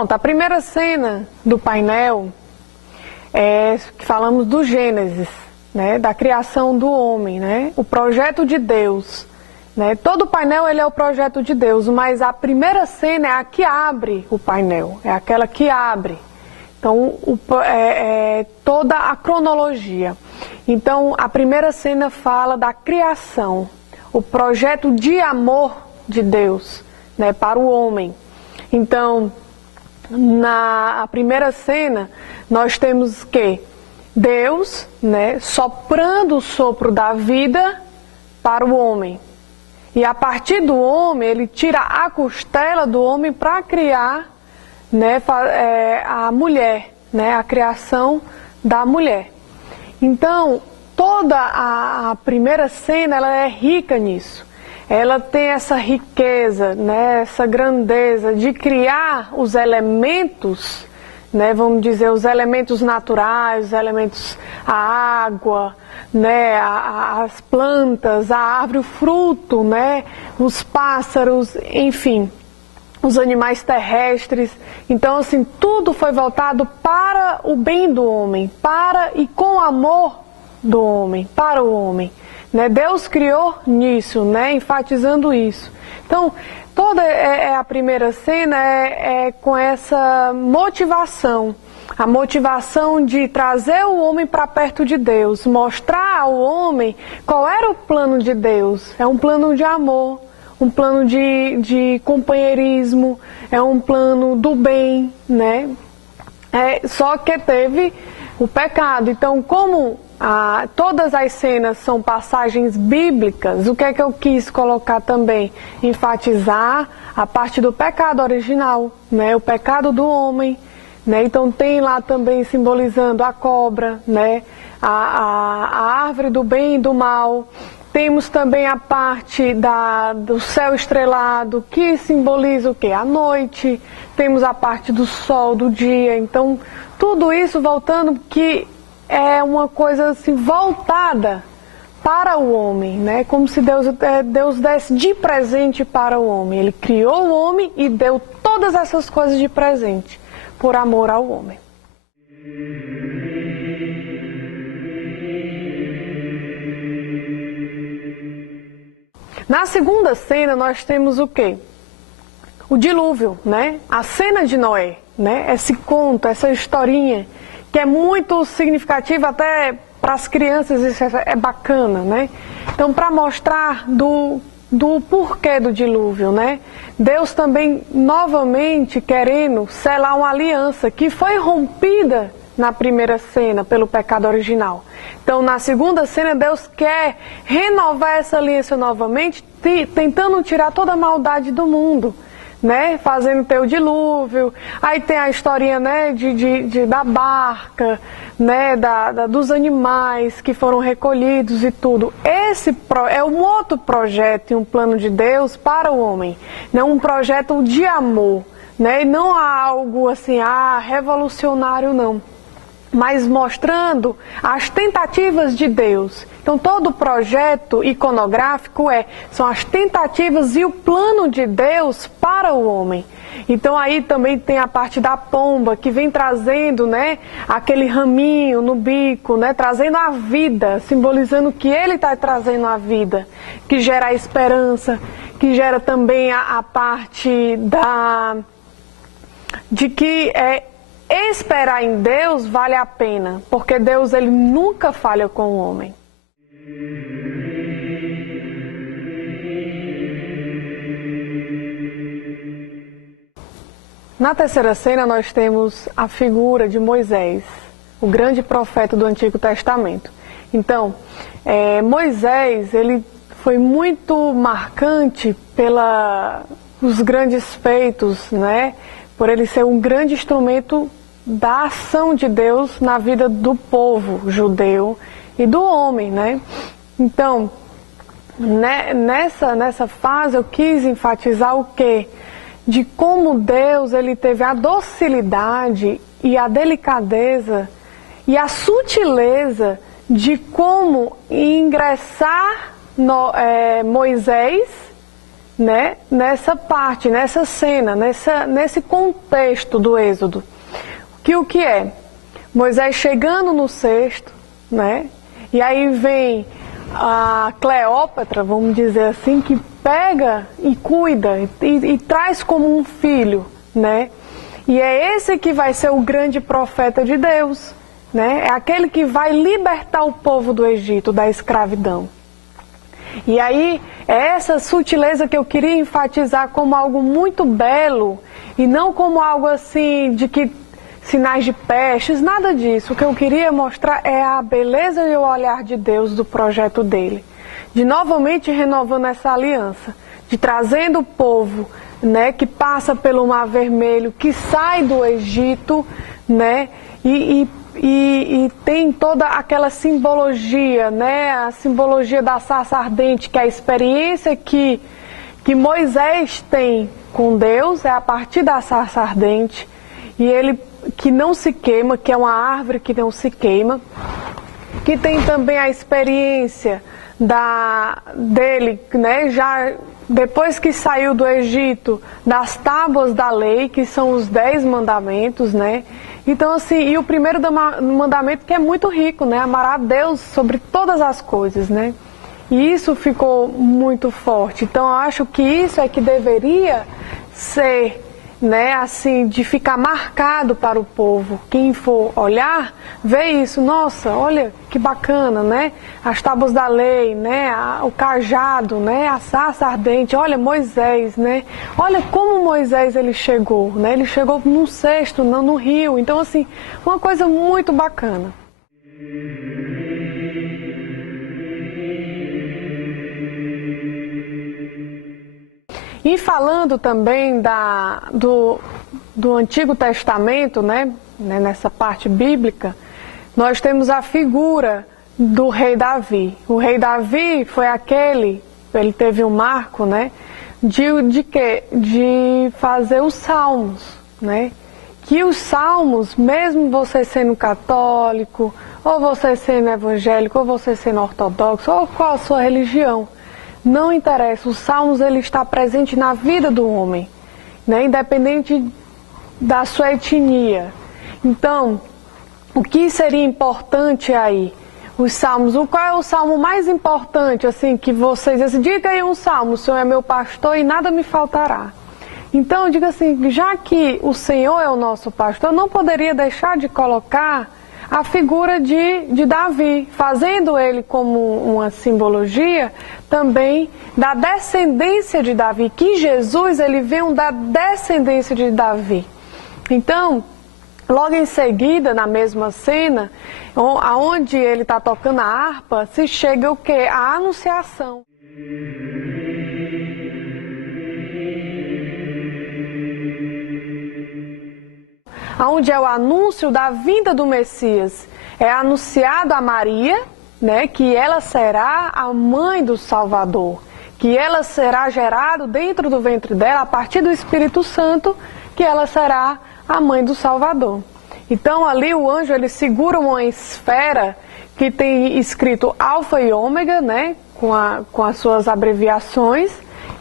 Pronto, a primeira cena do painel é que falamos do Gênesis, né, da criação do homem, né, o projeto de Deus. Né? Todo o painel ele é o projeto de Deus, mas a primeira cena é a que abre o painel, é aquela que abre. Então, toda a cronologia. Então, a primeira cena fala da criação, o projeto de amor de Deus, né, para o homem. Então, na primeira cena, nós temos que Deus, né, soprando o sopro da vida para o homem. E a partir do homem, ele tira a costela do homem para criar, né, a mulher, né, a criação da mulher. Então, toda a primeira cena, ela é rica nisso. Ela tem essa riqueza, né, essa grandeza de criar os elementos, né, vamos dizer, os elementos naturais, os elementos, a água, né, as plantas, a árvore, o fruto, né, os pássaros, enfim, os animais terrestres. Então, assim, tudo foi voltado para o bem do homem, para e com o amor do homem, para o homem. Né? Deus criou nisso, né, enfatizando isso. Então, toda a primeira cena é com essa motivação. A motivação de trazer o homem para perto de Deus, mostrar ao homem qual era o plano de Deus. É um plano de amor, um plano de companheirismo, é um plano do bem, né? Só que teve o pecado. Então, como todas as cenas são passagens bíblicas, o que é que eu quis colocar também? Enfatizar a parte do pecado original, né? O pecado do homem. Né? Então tem lá também simbolizando a cobra, né? a árvore do bem e do mal. Temos também a parte do céu estrelado, que simboliza o quê? A noite. Temos a parte do sol, do dia. Então, tudo isso voltando que é uma coisa assim, voltada para o homem, né? Como se Deus desse de presente para o homem. Ele criou o homem e deu todas essas coisas de presente, por amor ao homem. Na segunda cena nós temos o quê? O dilúvio, né? A cena de Noé, né? Esse conto, essa historinha, que é muito significativa até para as crianças, isso é bacana, né? Então, para mostrar do porquê do dilúvio, né? Deus também, novamente, querendo selar uma aliança que foi rompida na primeira cena pelo pecado original. Então, na segunda cena, Deus quer renovar essa aliança novamente, tentando tirar toda a maldade do mundo, né? Fazendo ter o dilúvio. Aí tem a historinha, né, da barca, né, dos animais que foram recolhidos e tudo. Esse é um outro projeto e um plano de Deus para o homem, não um projeto de amor, né? E não algo assim, revolucionário não, mas mostrando as tentativas de Deus. Então todo o projeto iconográfico são as tentativas e o plano de Deus para o homem. Então aí também tem a parte da pomba que vem trazendo, né, aquele raminho no bico, né, trazendo a vida, simbolizando que ele está trazendo a vida, que gera a esperança, que gera também a parte de que esperar em Deus vale a pena, porque Deus ele nunca falha com o homem. Na terceira cena nós temos a figura de Moisés, o grande profeta do Antigo Testamento. Então, Moisés ele foi muito marcante pelos grandes feitos, né? Por ele ser um grande instrumento da ação de Deus na vida do povo judeu e do homem, né? Então, nessa fase eu quis enfatizar o quê? De como Deus ele teve a docilidade e a delicadeza e a sutileza de como ingressar Moisés, né, nessa parte, nessa cena, nesse contexto do Êxodo. Que o que é? Moisés chegando no cesto, né? E aí vem a Cleópatra, vamos dizer assim, que pega e cuida e traz como um filho, né? E é esse que vai ser o grande profeta de Deus, né? É aquele que vai libertar o povo do Egito, da escravidão. E aí, é essa sutileza que eu queria enfatizar como algo muito belo e não como algo assim de que sinais de pestes, nada disso. O que eu queria mostrar é a beleza e o olhar de Deus do projeto dele. De novamente renovando essa aliança, de trazendo o povo, né, que passa pelo Mar Vermelho, que sai do Egito, né, e tem toda aquela simbologia, né, a simbologia da sarça ardente, que é a experiência que Moisés tem com Deus, é a partir da sarça ardente, e ele que não se queima, que é uma árvore que não se queima, que tem também a experiência dele, né, já depois que saiu do Egito, das tábuas da lei, que são os 10 mandamentos, né? Então, assim, e o primeiro mandamento que é muito rico, né? Amar a Deus sobre todas as coisas, né? E isso ficou muito forte. Então, eu acho que isso é que deveria ser, né, assim, de ficar marcado para o povo. Quem for olhar, vê isso, nossa, olha que bacana, né? As tábuas da lei, né? O cajado, né? A sarça ardente, olha Moisés, né? Olha como Moisés ele chegou, né? Ele chegou num cesto, no rio. Então, assim, uma coisa muito bacana. E falando também do Antigo Testamento, né, nessa parte bíblica, nós temos a figura do rei Davi. O rei Davi foi ele teve um marco, né, de quê? De fazer os salmos, né? Que os salmos, mesmo você sendo católico, ou você sendo evangélico, ou você sendo ortodoxo, ou qual a sua religião, não interessa, os salmos ele está presente na vida do homem, né? Independente da sua etnia. Então, o que seria importante aí? Os salmos, qual é o salmo mais importante, assim, que vocês dizem, diga aí um salmo, o Senhor é meu pastor e nada me faltará. Então, eu digo assim, já que o Senhor é o nosso pastor, eu não poderia deixar de colocar a figura de Davi, fazendo ele como uma simbologia também da descendência de Davi, que Jesus ele veio da descendência de Davi. Então, logo em seguida, na mesma cena, aonde ele está tocando a harpa, se chega o quê? A anunciação. Onde é o anúncio da vinda do Messias. É anunciado a Maria, né, que ela será a mãe do Salvador, que ela será gerado dentro do ventre dela, a partir do Espírito Santo, que ela será a mãe do Salvador. Então ali o anjo ele segura uma esfera que tem escrito Alfa e Ômega, né, com as suas abreviações,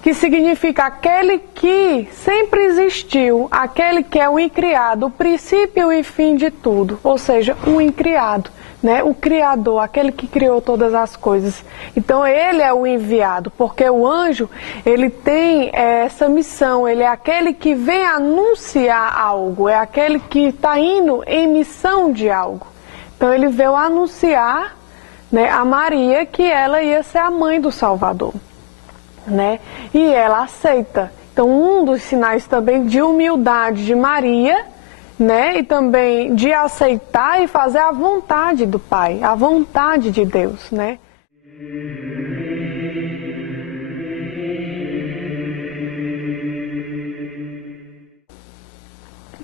que significa aquele que sempre existiu, aquele que é o incriado, o princípio e fim de tudo, ou seja, o incriado, né? O Criador, aquele que criou todas as coisas. Então ele é o enviado, porque o anjo ele tem essa missão, ele é aquele que vem anunciar algo, é aquele que está indo em missão de algo. Então ele veio anunciar, né, a Maria que ela ia ser a mãe do Salvador. Né? E ela aceita. Então, um dos sinais também de humildade de Maria, né? E também de aceitar e fazer a vontade do Pai, a vontade de Deus, né?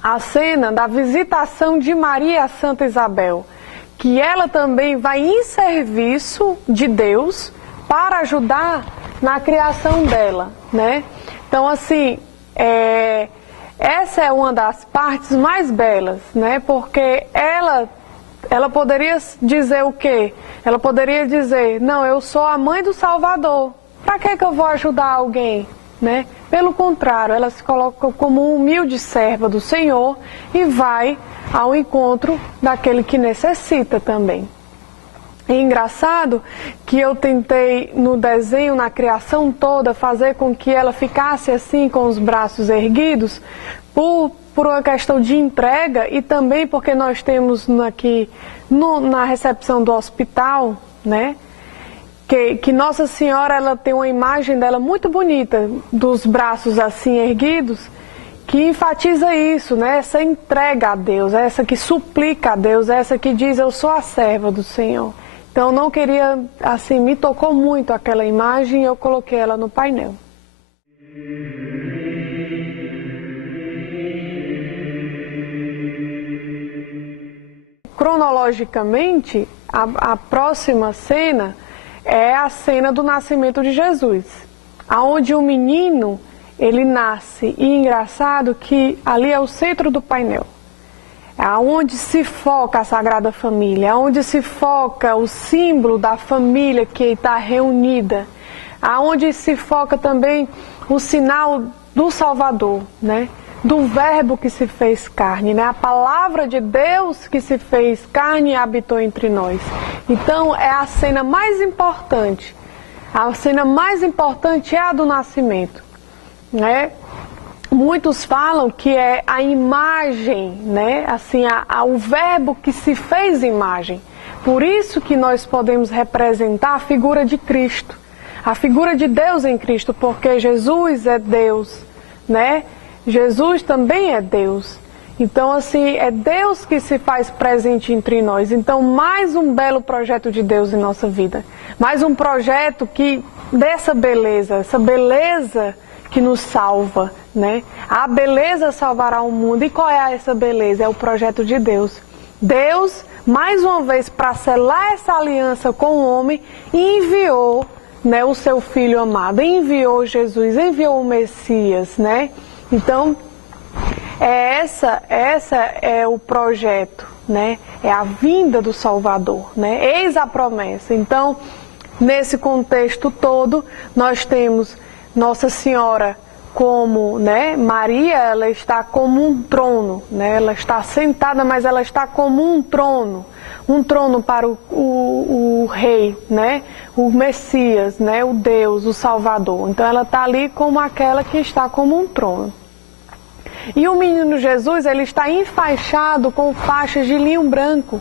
A cena da visitação de Maria a Santa Isabel, que ela também vai em serviço de Deus para ajudar na criação dela, né? Então, assim, essa é uma das partes mais belas, né? Porque ela poderia dizer o quê? Ela poderia dizer, não, eu sou a mãe do Salvador. Para que eu vou ajudar alguém, né? Pelo contrário, ela se coloca como uma humilde serva do Senhor e vai ao encontro daquele que necessita também. É engraçado que eu tentei no desenho, na criação toda, fazer com que ela ficasse assim com os braços erguidos por uma questão de entrega e também porque nós temos aqui na recepção do hospital, né? Que Nossa Senhora ela tem uma imagem dela muito bonita, dos braços assim erguidos, que enfatiza isso, né? Essa entrega a Deus, essa que suplica a Deus, essa que diz eu sou a serva do Senhor. Então não queria, assim, me tocou muito aquela imagem e eu coloquei ela no painel. Cronologicamente, a próxima cena é a cena do nascimento de Jesus, aonde o menino, ele nasce, e engraçado que ali é o centro do painel, é aonde se foca a Sagrada Família, aonde se foca o símbolo da família que está reunida, aonde se foca também o sinal do Salvador, né? Do Verbo que se fez carne, né? A palavra de Deus que se fez carne e habitou entre nós. Então é a cena mais importante. A cena mais importante é a do nascimento, né? Muitos falam que é a imagem, né? Assim, o Verbo que se fez imagem. Por isso que nós podemos representar a figura de Cristo, a figura de Deus em Cristo, porque Jesus é Deus, né? Jesus também é Deus. Então, assim, é Deus que se faz presente entre nós. Então, mais um belo projeto de Deus em nossa vida. Mais um projeto que dessa beleza, essa beleza que nos salva, né? A beleza salvará o mundo. E qual é essa beleza? É o projeto de Deus. Deus, mais uma vez, para selar essa aliança com o homem, enviou, né, o seu Filho amado, enviou Jesus, enviou o Messias, né? Então, essa é o projeto, né? É a vinda do Salvador, né? Eis a promessa. Então, nesse contexto todo, nós temos Nossa Senhora como, né? Maria, ela está como um trono, né? Ela está sentada, mas ela está como um trono para o rei, né? O Messias, né? O Deus, o Salvador. Então ela está ali como aquela que está como um trono. E o menino Jesus, ele está enfaixado com faixas de linho branco,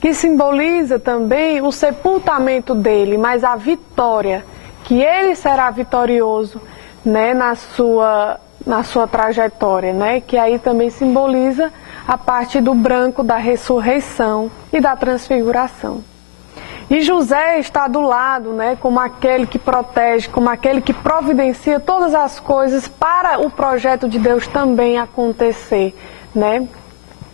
que simboliza também o sepultamento dele, mas a vitória, que ele será vitorioso, né? na sua trajetória, né? Que aí também simboliza a parte do branco da ressurreição e da transfiguração. E José está do lado, né, como aquele que protege, como aquele que providencia todas as coisas para o projeto de Deus também acontecer, né?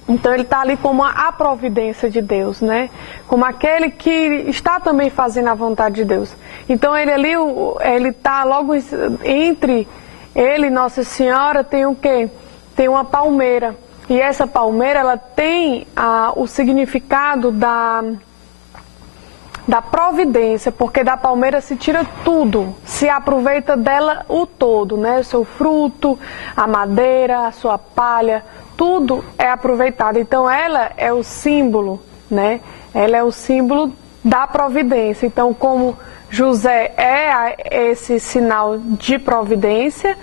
Então ele está ali como a providência de Deus, né? Como aquele que está também fazendo a vontade de Deus. Então ele ali, ele está logo entre ele e Nossa Senhora tem o quê? Tem uma palmeira. E essa palmeira, ela tem o significado da providência, porque da palmeira se tira tudo, se aproveita dela o todo, né? O seu fruto, a madeira, a sua palha, tudo é aproveitado. Então ela é o símbolo, né? Ela é o símbolo da providência. Então, como José é esse sinal de providência,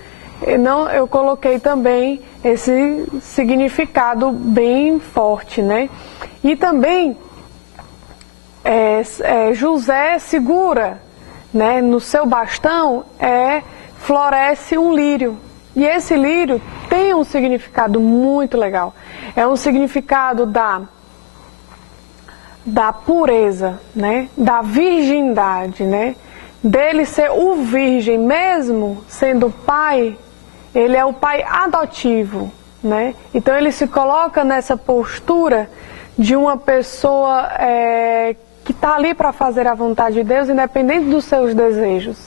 eu coloquei também esse significado bem forte, né? E também José segura, né, no seu bastão floresce um lírio. E esse lírio tem um significado muito legal. É um significado da pureza, né, da virgindade, né, dele ser o virgem, mesmo sendo pai, ele é o pai adotivo, né? Então ele se coloca nessa postura de uma pessoa que está ali para fazer a vontade de Deus, independente dos seus desejos,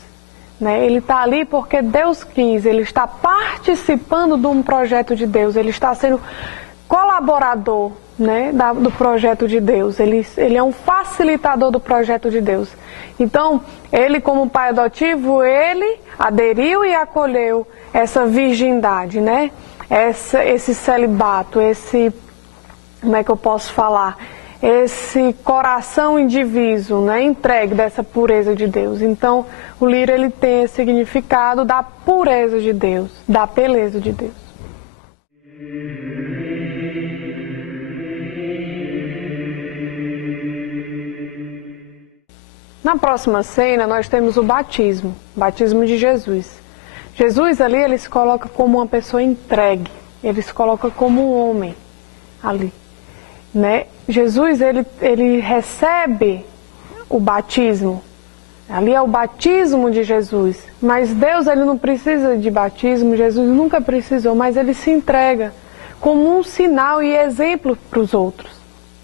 né? Ele está ali porque Deus quis, ele está participando de um projeto de Deus, ele está sendo colaborador, né, do projeto de Deus, ele é um facilitador do projeto de Deus. Então, ele como pai adotivo, ele aderiu e acolheu essa virgindade, né, esse celibato, como é que eu posso falar, esse coração indiviso, né, entregue dessa pureza de Deus. Então, o lírio ele tem esse significado da pureza de Deus, da beleza de Deus. Na próxima cena, nós temos o batismo de Jesus. Jesus ali, ele se coloca como uma pessoa entregue, ele se coloca como um homem ali, né? Jesus, ele recebe o batismo, ali é o batismo de Jesus, mas Deus, ele não precisa de batismo, Jesus nunca precisou, mas ele se entrega como um sinal e exemplo para os outros,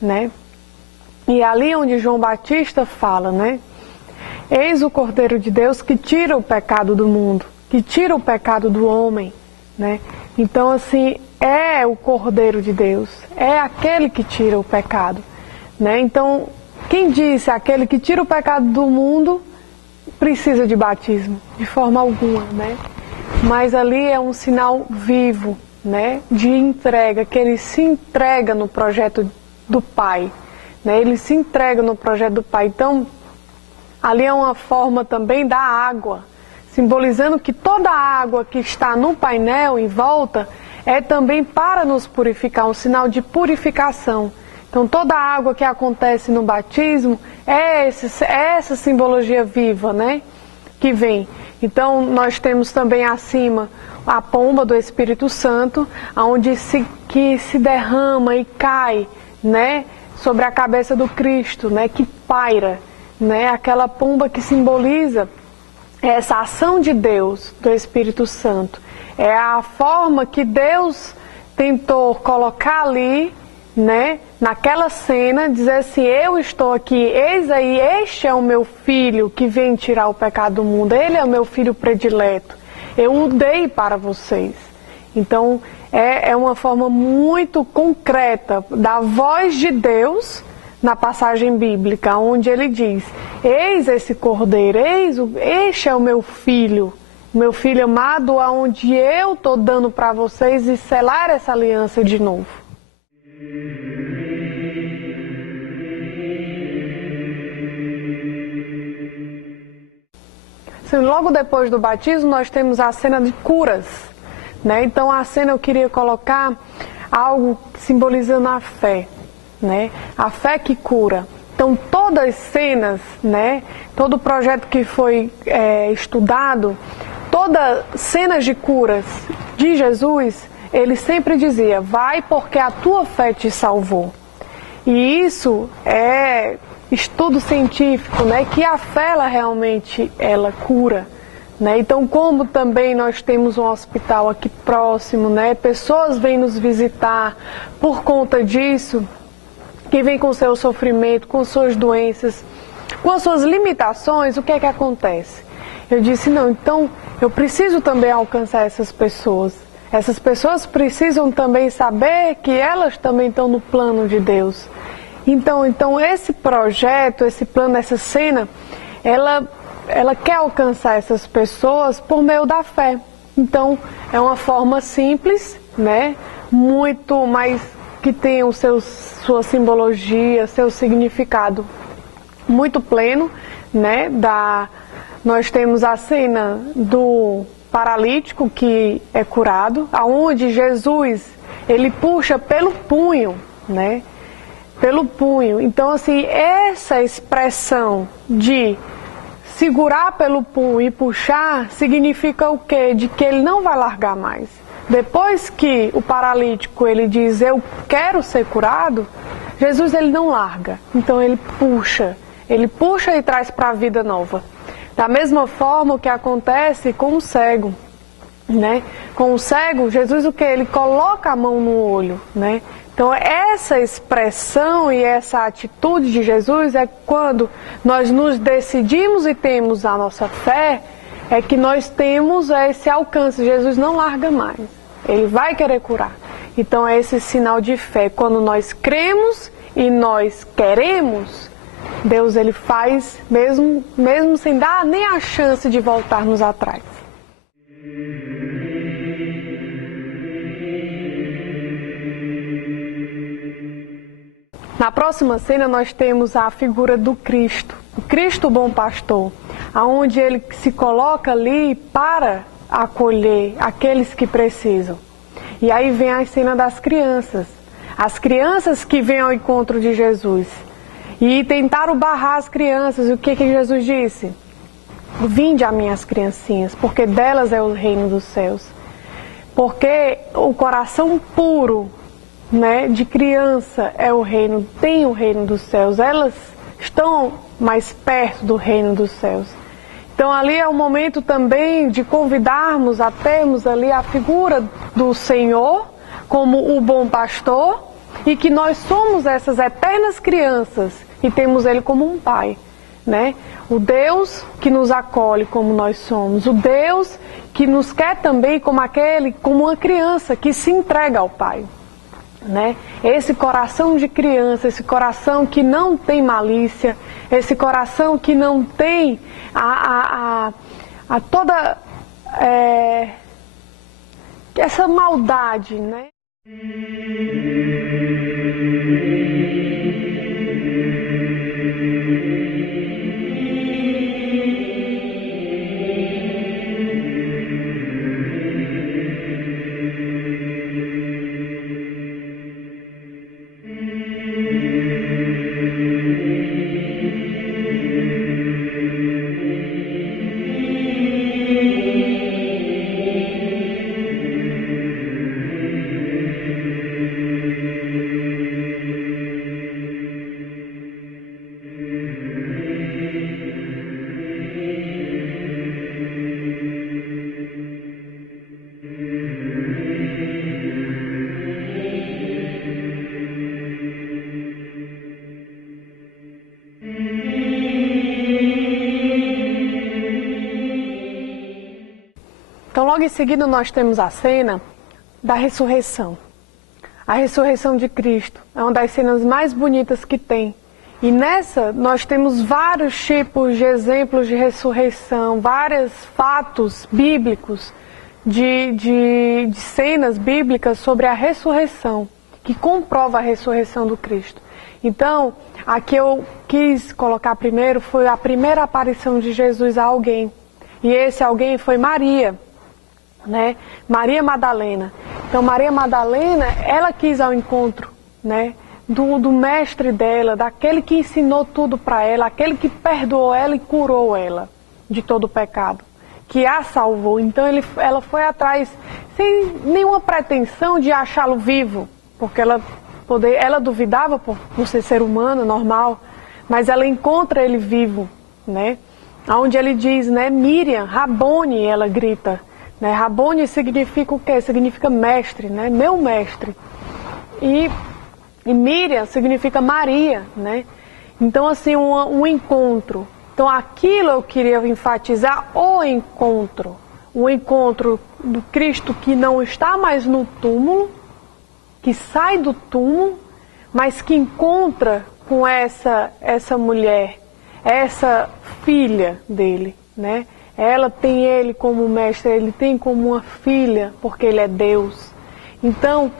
né? E ali onde João Batista fala, né? Eis o Cordeiro de Deus que tira o pecado do mundo, que tira o pecado do homem, né? Então, assim, é o Cordeiro de Deus, é aquele que tira o pecado, né? Então, quem disse aquele que tira o pecado do mundo precisa de batismo, de forma alguma, né? Mas ali é um sinal vivo, né? De entrega, que ele se entrega no projeto do Pai, né? Ele se entrega no projeto do Pai. Então, ali é uma forma também da água, simbolizando que toda a água que está no painel em volta é também para nos purificar, um sinal de purificação. Então toda a água que acontece no batismo é essa simbologia viva, né, que vem. Então nós temos também acima a pomba do Espírito Santo, onde que se derrama e cai, né, sobre a cabeça do Cristo, né, que paira, né, aquela pomba que simboliza essa ação de Deus, do Espírito Santo. É a forma que Deus tentou colocar ali, né, naquela cena, dizer assim, eu estou aqui, eis aí, este é o meu filho que vem tirar o pecado do mundo, ele é o meu filho predileto, eu o dei para vocês. Então, é uma forma muito concreta da voz de Deus na passagem bíblica, onde ele diz, eis esse cordeiro, este é o meu filho amado, aonde eu estou dando para vocês e selar essa aliança de novo. Assim, logo depois do batismo, nós temos a cena de curas, né? Então, a cena eu queria colocar algo simbolizando a fé, né? A fé que cura. Então, todas as cenas, né? Todo o projeto que foi estudado, todas cenas de curas de Jesus, ele sempre dizia, vai porque a tua fé te salvou. E isso é estudo científico, né? Que a fé, ela realmente, ela cura, né? Então, como também nós temos um hospital aqui próximo, né? Pessoas vêm nos visitar por conta disso, que vem com seu sofrimento, com suas doenças, com as suas limitações, o que é que acontece? Eu disse, não, então eu preciso também alcançar essas pessoas. Essas pessoas precisam também saber que elas também estão no plano de Deus. Então esse projeto, esse plano, essa cena, ela quer alcançar essas pessoas por meio da fé. Então é uma forma simples, né? Muito mais que tem sua simbologia, seu significado muito pleno, né? Nós temos a cena do paralítico que é curado, aonde Jesus, ele puxa pelo punho, né? Pelo punho. Então, assim, essa expressão de segurar pelo punho e puxar significa o quê? De que ele não vai largar mais. Depois que o paralítico, ele diz, eu quero ser curado, Jesus, ele não larga. Então, ele puxa e traz para a vida nova. Da mesma forma o que acontece com o cego, né? Com o cego, Jesus o que? Ele coloca a mão no olho, né? Então essa expressão e essa atitude de Jesus é quando nós nos decidimos e temos a nossa fé, é que nós temos esse alcance. Jesus não larga mais, ele vai querer curar. Então é esse sinal de fé. Quando nós cremos e nós queremos, Deus ele faz mesmo sem dar nem a chance de voltarmos atrás. Na próxima cena nós temos a figura do Cristo, o Cristo bom pastor, aonde ele se coloca ali para acolher aqueles que precisam. E aí vem a cena das crianças, as crianças que vêm ao encontro de Jesus e tentaram barrar as crianças. E o que Jesus disse? Vinde a minhas criancinhas, porque delas é o reino dos céus. Porque o coração puro, né, de criança é o reino, tem o reino dos céus, elas estão mais perto do reino dos céus. Então ali é o momento também de convidarmos a termos ali a figura do Senhor como o bom pastor e que nós somos essas eternas crianças e temos Ele como um pai, né? O Deus que nos acolhe como nós somos, o Deus que nos quer também como uma criança que se entrega ao Pai. Né? Esse coração de criança, esse coração que não tem malícia, esse coração que não tem toda essa maldade, né? Então, logo em seguida, nós temos a cena da ressurreição. A ressurreição de Cristo é uma das cenas mais bonitas que tem. E nessa, nós temos vários tipos de exemplos de ressurreição, vários fatos bíblicos, de cenas bíblicas sobre a ressurreição, que comprova a ressurreição do Cristo. Então, a que eu quis colocar primeiro foi a primeira aparição de Jesus a alguém. E esse alguém foi Maria. Né? Maria Madalena. Então Maria Madalena, ela quis ao encontro, né, do mestre dela, daquele que ensinou tudo para ela, aquele que perdoou ela e curou ela de todo o pecado, que a salvou. Então ela foi atrás sem nenhuma pretensão de achá-lo vivo, porque ela duvidava por ser humano, normal, mas ela encontra ele vivo, né? Onde ele diz, né, Miriam, Rabone, ela grita. Né? Rabone significa o quê? Significa mestre, né? Meu mestre. E Miriam significa Maria, né? Então, assim, um encontro. Então, aquilo eu queria enfatizar, o encontro do Cristo que não está mais no túmulo, que sai do túmulo, mas que encontra com essa mulher, essa filha dele, né? Ela tem ele como mestre, ele tem como uma filha, porque ele é Deus. Então,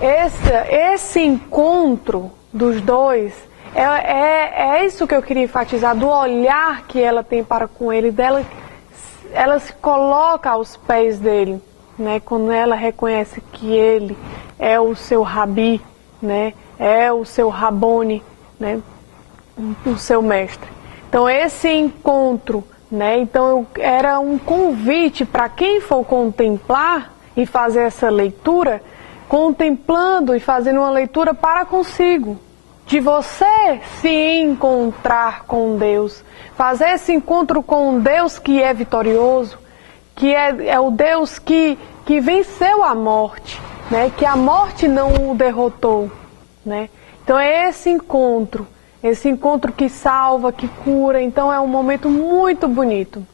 esse encontro dos dois, é isso que eu queria enfatizar, do olhar que ela tem para com ele, ela se coloca aos pés dele, né? Quando ela reconhece que ele é o seu rabi, né? É o seu rabone, né? O seu mestre. Então, esse encontro, né? Então era um convite para quem for contemplar e fazer essa leitura, contemplando e fazendo uma leitura para consigo, de você se encontrar com Deus, fazer esse encontro com um Deus que é vitorioso, que é o Deus que venceu a morte, né? Que a morte não o derrotou, né? Então é esse encontro que salva, que cura. Então é um momento muito bonito.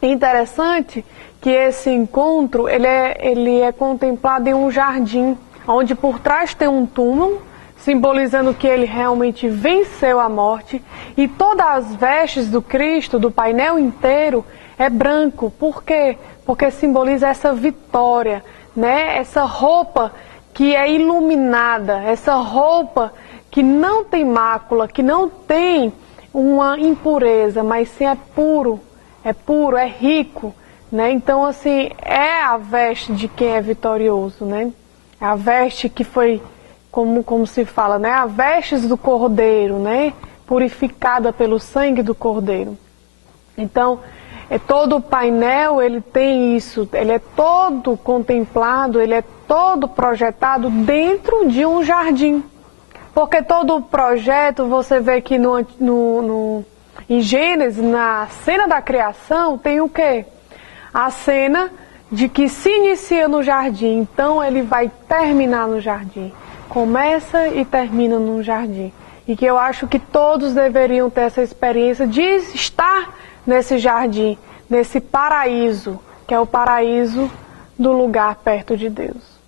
Interessante que esse encontro ele é contemplado em um jardim, onde por trás tem um túmulo, simbolizando que ele realmente venceu a morte, e todas as vestes do Cristo, do painel inteiro, é branco. Por quê? Porque simboliza essa vitória, né? Essa roupa que é iluminada, essa roupa que não tem mácula, que não tem uma impureza, mas sim é puro, é rico, né? Então, assim, é a veste de quem é vitorioso, né? É a veste que foi, como se fala, né? A veste do Cordeiro, né? Purificada pelo sangue do Cordeiro. Então, todo o painel, ele tem isso, ele é todo contemplado, ele é todo projetado dentro de um jardim. Porque todo o projeto, você vê que em Gênesis, na cena da criação, tem o quê? A cena de que se inicia no jardim, então ele vai terminar no jardim. Começa e termina no jardim. E que eu acho que todos deveriam ter essa experiência de estar nesse jardim, nesse paraíso, que é o paraíso do lugar perto de Deus.